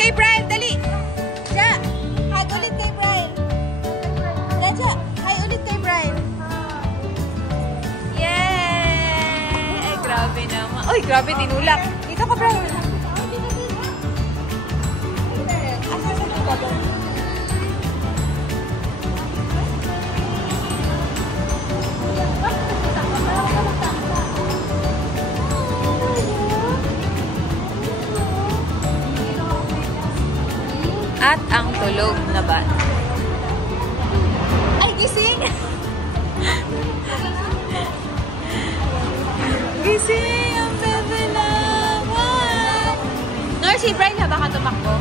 kay Brian, dali! Ja! Hug ulit kay Brian. Ja, hi ulit kay Brian. Yay! Ay, grabe naman. Uy, grabe, tinulak. Dito ka, Brian. Asa sa dito ka? At ang tulog na ba? Ay, gising! Gising! Ang bebe naman! Nor, si Brian na baka tumakbo?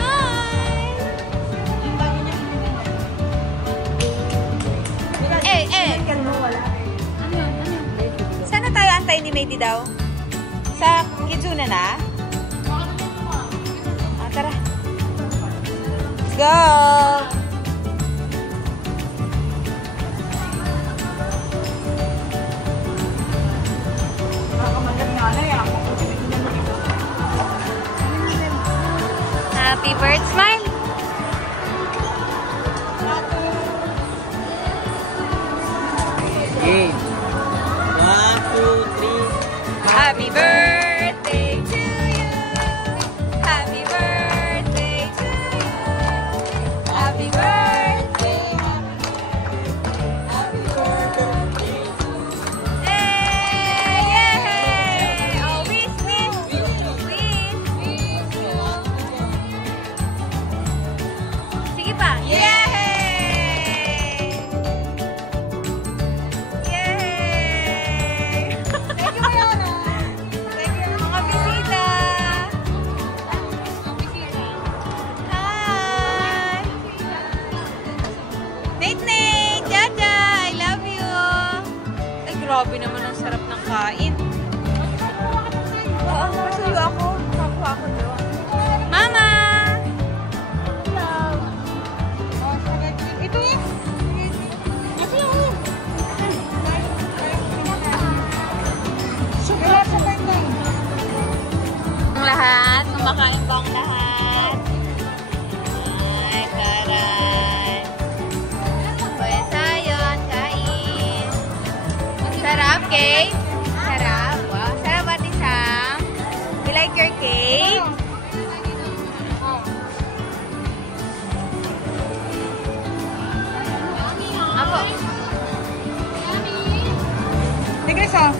Hi! Sana tayo antay ni Maydee daw? Sa Kizuna na? Tara. Go! Happy birthday, smile! Okay. 1, 2, 3. Happy birthday to you! Happy birthday to you! Happy birthday! Happy birthday! Hey! Yay! Oh, wish, wish! Wish! Sige pa! Yay! Yay! Thank you, Mayona! Thank you, mga bisita! Hi! Nate! Jaja! I love you! Ay, grabe naman ang sarap ng kain. Oo, masuyo ako. Kakuha ako doon. Mama! Ito eh! Ito yun! Ang lahat? Kumakain ba ang lahat? Ay, taray! Pues tayo, kain! Sarap, cake? Sarap? Wow, sarap at isang? You like your cake? Ako. Tigres ah.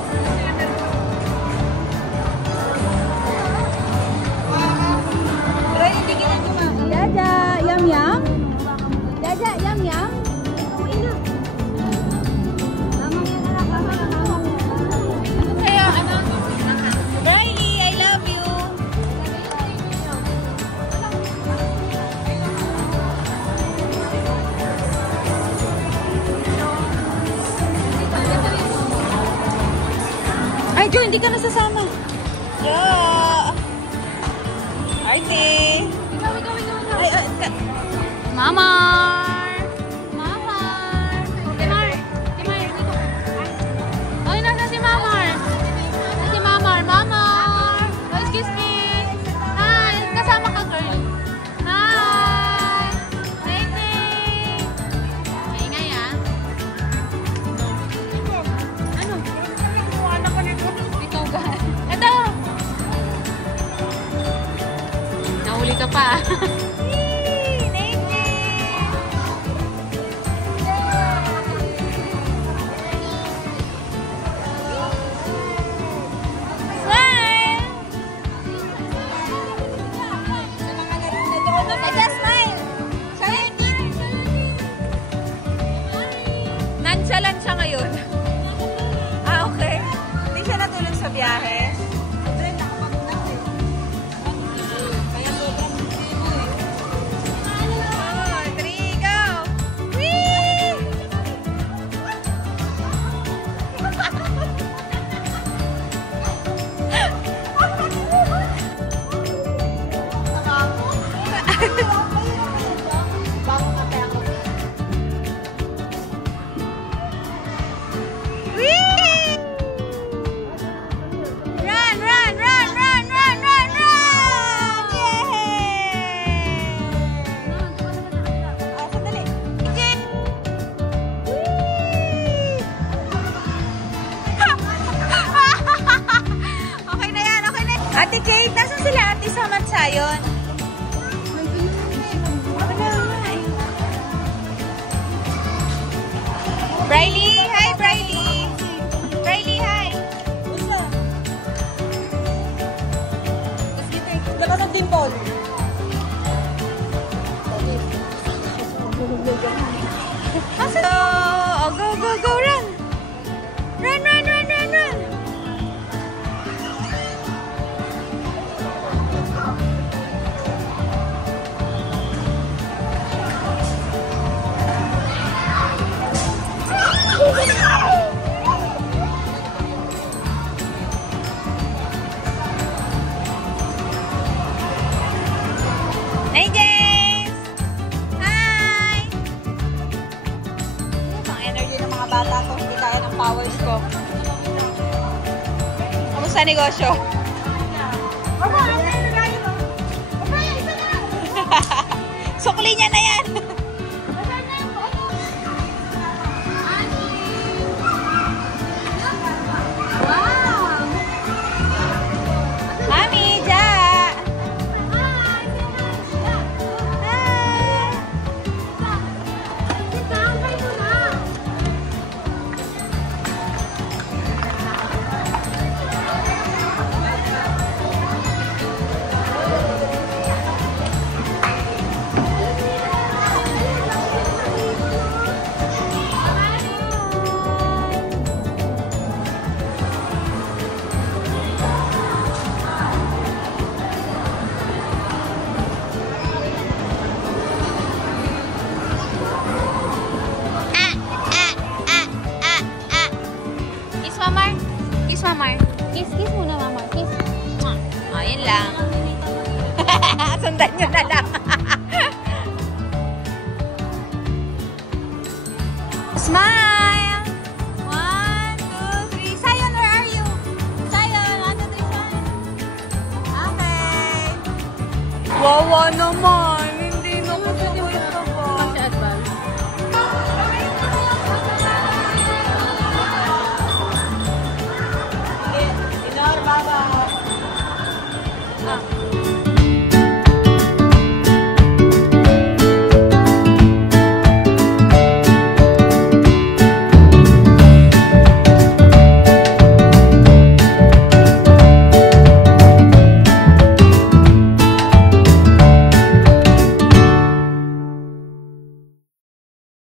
Jaja, yum yum. Jaja, yum yum. Kaya ano? Riley, I love you. Ay, Jo, hindi ka nasasama. Jo. Artie. Mamar! Mamar! Timar! Timar, dito. Ay, nasa si Mamar? Si Mamar. Mamar! Oh, excuse me. Hi! Kasama ka, girl. Hi! Waiting! Maingay, ah. Ano? Anak ko nito. Ikaw ba? Ito! Nahuli ka pa. Nonchalant siya ngayon. Ah, okay. Hindi siya natulog sa biyahe. Ate Kate, nasan sila Ate Sam at Sayon? Briley! Hi, Briley! Briley, hi! Labas ang dimple. So, oh, go, go, go, run! Run, run, run, run, run! Hey, James! Hi! Ang energy ng mga bata ko, hindi kaya ng powers ko. Kamusta negosyo? Sukli niya na yan! Mami, Ja! Kiss, Mamar. Kiss, Mamar. Kiss, kiss muna, Mamar. Kiss. Oh, yun lang. Sundan nyo na lang. Smile! 1, 2, 3. Sayon, where are you? Sayon, 1, 2, 3, smile. Okay. Wawa naman. Hindi na ko subuhin ito ba? Kasi advance. Inor, baba. Ah.